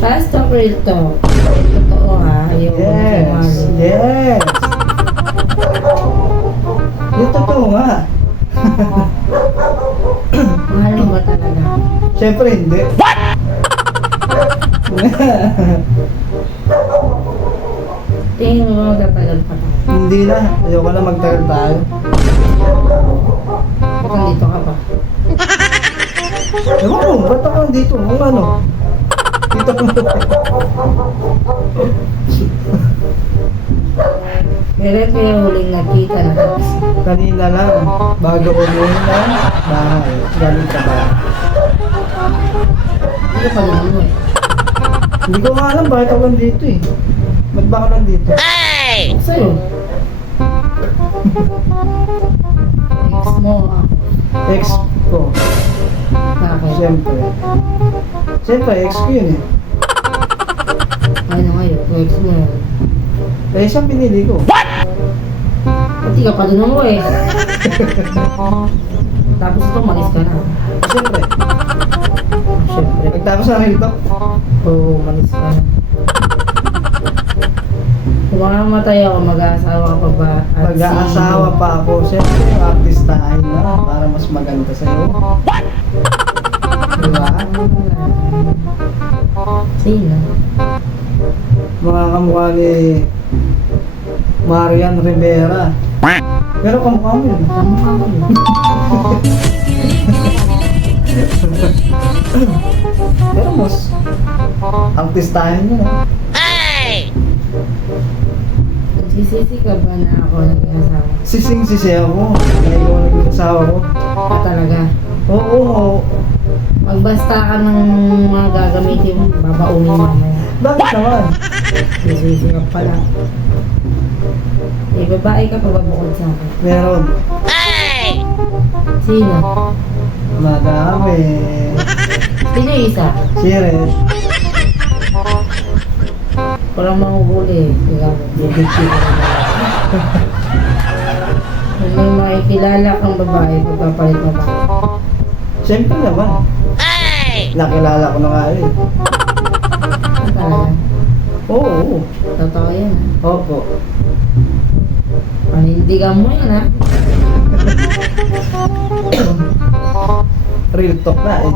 Fast talk, real talk. Totoo ha. Mo Yes. Yes. Yung totoo nga. Mahal mo ba talaga? Siyempre hindi. What? Tingin mo ba magtatagal pa tayo? hindi na. Ayoko na magtagal tayo. Ba't nandito ka ba? Ewan ko, ba't ako dito? Ano? Dito ko Kailan kayo huling nakita na taxi? Kanina lang, bago ko umuwi ng bahay. Galing sa bahay. Hindi ka pa rin ano eh. Hindi ko nga alam bakit ako nandito eh. Ba't ba ako nandito? Sa'yo. Ex mo ako. Ex ko. Bakit? Siyempre. Siyempre, ex ko yun eh. Ano ngayon? Ex mo yun. Eh, siyang pinili ko. Pati ka pa dun mo eh. Tapos ito, malis ka na. Siyempre. Siyempre. Pagtapos real talk, Oo, malis ka na. Kung mamamatay ako, mag-aasawa ka pa ba? At mag-aasawa pa ako. Siyempre, artistahin na para mas maganda sa'yo. Sino? Mga kamukha ni Marian Rivera. Pero kamukha mo yun. Kamukha mo yun. Pero mas artistahin mo na. Nagsisisi ka ba na ako nag-aasawa? Sising-sisi ako. Ang naging asawa ko. Pa talaga? Oo, oo. Magbasta ka ng mga gagamitin mo, babaunin mo mamaya. Bakit naman? Sisisi ka pala. Eh, babae ka pa ba bukod sa akin? Meron. Sino? Madami. Sino yung isa? Red. Walang mahuhuli. Ikaw, na Kung may makikilala kang babae, pagpapalit mo ba? Siyempre naman. Nakilala ko na nga yun. Talaga? Oo, oo. Totoo yan ha. Opo. Panindigan mo yan ha. Real talk na eh.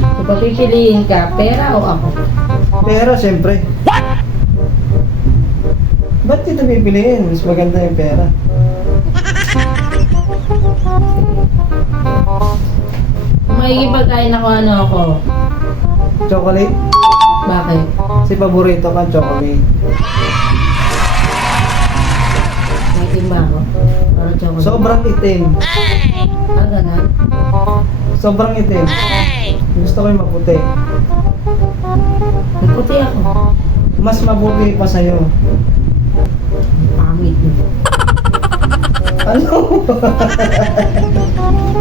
Kung papipiliin ka, pera o ako? Pero siyempre. What? Ba't kita pipiliin? Mas maganda yung pera. Makikipagkain ako, ano ako? Chocolate? Bakit? Si paborito ka chocolate. Maitim ba ako? Para chocolate. Sobrang itim. Ah, ganun? Sobrang itim. Gusto ko yung maputi. Nagputi ako. Mas mabuti pa sa'yo. Ang Pangit mo. Ano?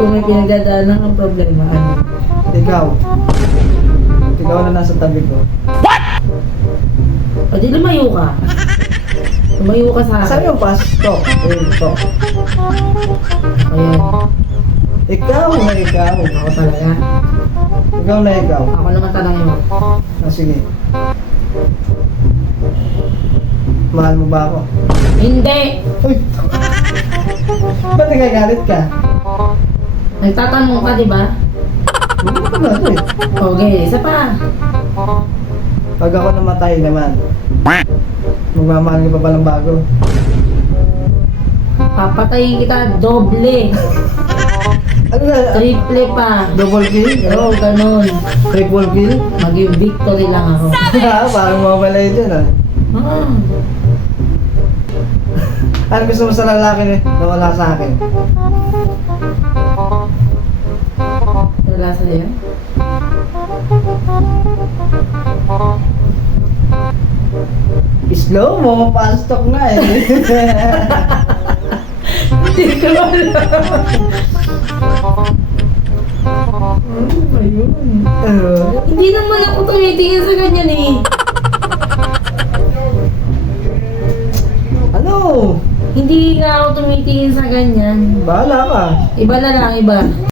Kung may pinagdadaanan kang problema, ano? Ikaw. Ikaw na nasa tabi ko. O di lumayo ka. Lumayo ka sa Saan akin. yung pastok? Real talk. Ayan. Ikaw na ikaw. Ako talaga. Ikaw na ikaw. Ako naman tanongin mo. Ah, sige. Mahal mo ba ako? Hindi! Uy! Ba't nagagalit ka? Nagtatanong ka, di ba? Hindi ko na eh. Okay, isa pa. Pag ako namatay naman, magmamahal ka pa ba ng bago? Papatayin kita doble. Ano na? Triple pa. Double kill? Oo, ganun. Triple kill? Maging victory lang ako. Ha? Parang mamalay dyan ah. Ah, Ano gusto mo sa lalaki na nawala sa akin? Wala sa'yo. Slow mo, pastok na eh. Hindi ko alam. Ano ba yun? Uh, Hindi naman ako tumitingin sa ganyan eh. ano? Hindi nga ako tumitingin sa ganyan. Bahala ka. Iba na lang, iba.